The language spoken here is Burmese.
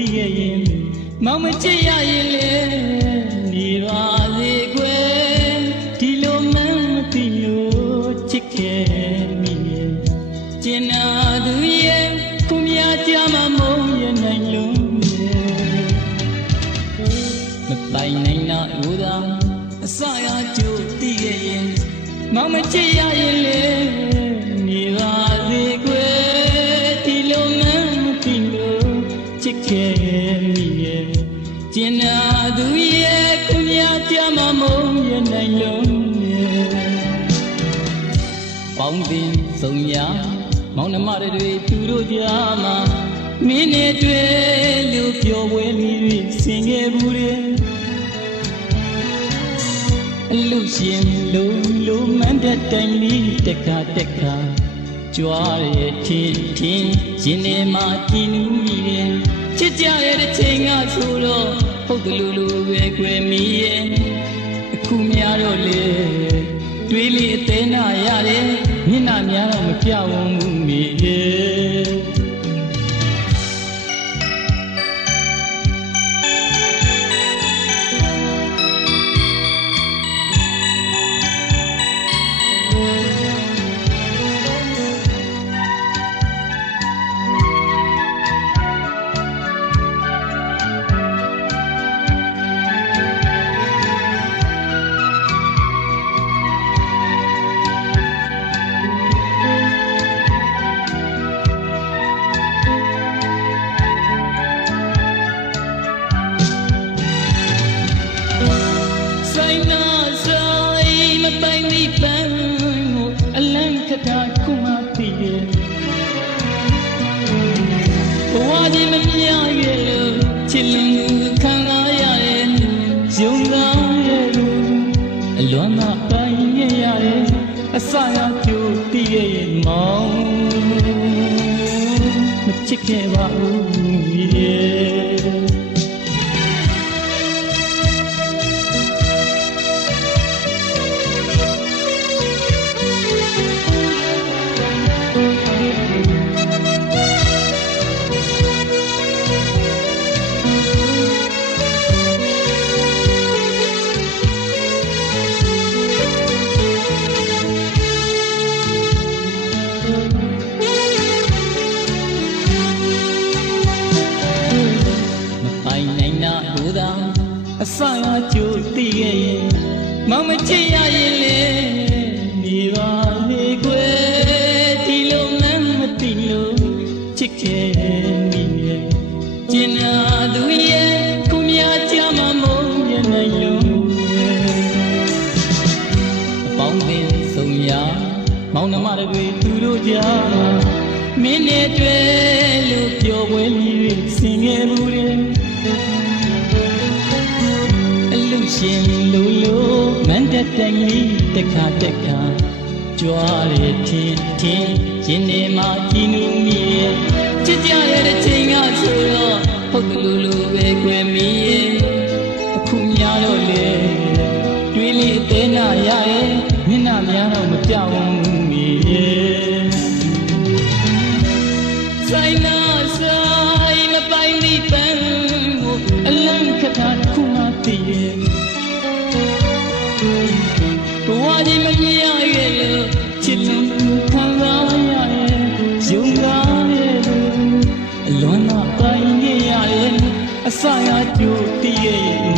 သိခဲ့ရင်မောင်မချစ်ရရင်လေနေပါလေကွယ်ဒီလိုမှန်းမသိလို့ချစ်ခဲ့မိရဲ့ကျင်နာသူရဲ့ခုမြာကြမှာမုန်းရနိုင်လို့မပိုင်နိုင်တော့ဦးသာအစရကြိုသိခဲ့ရင်မောင်မချစ်ရရင်လေနေပါလေကွယ်ဒီလိုမှန်းမသိလို့ချစ်ခဲ့မိရဲ့ကျင်နာသူရဲ့ခုမြာကြမှာမုန်းရနိုင်လို့ပေါင်းတင်ဆုံးရမောင်နှမတွေသူတို့ကြားမှာမင်းနဲ့တွေ့လို့ပြောဝဲပြီးဆင်ခဲ့ဘူးလေအလူရှင်လုံးမန်းတဲ့တိုင်လေးတက္ကကြွားရဲ့ထင်းရင်ထဲမှာကြည်နူးမိတယ်ချစ်ကြရဲ့တစ်ချိန်ကဆိုတော့ဟုတ်တယ်လို့ပဲကွယ်မိရဲ့အခုများတော့လေတွေးလေအသေးနာရတယ်မျက်နှာများတော့မပြောင်းဘူးမိရဲ့ခုမှသိရဲ့ဘဝကြီးမမြင်ခဲ့လို့ချစ်လင်းခံရရဲ့ယုံကားရဲ့အလွန်မှပိုင်ခဲ့ရရဲ့အစရကြိုသိရဲ့မောင်မချစ်ခဲ့ပါဘူးရဲ့အစရကြိုသိခဲ့ရင်မောင်မချစ်ရရင်လေနေပါလေကွယ်ဒီလိုမှန်းမသိလို့ချစ်ခဲ့မိရဲ့ကျင်နာသူရဲ့ခုမြာကြမှာမုန်းရနိုင်လို့အပေါင်းတင်ဆုံးရမောင်နှမတွေသူတို့ကြားမှာမင်းနဲ့တွေ့လို့ပြောပွဲလေးဆင်ခဲ့ဘူးလေရှင်လို့မန်းတဲ့တိုင်လေးတက္ကကြွားရဲ့ထင်းရင်ထဲမှာကြည်နူးမိရဲ့ချစ်ကြရဲ့တစ်ချိန်ကဆိုတော့ဟုတ်တယ်လို့ပဲကွယ်မိရဲ့အခုများတော့လေတွေးလေအသေးနာရရဲ့မျက်နှာများတော့မပြောင်းဘူးမိရဲ့ဆိုင်နာဆိုင်မပိုင်မိပန်းကိုအလန့်ခတာခုမှသိရဲ့ဘဝကြီးမမြင်ရခဲ့လို့ချစ်လို့ခံစားရရဲ့ယုံကားရဲ့အလွန်မှပိုင်ခဲ့ရရဲ့အစရကြိုတည်ရဲ့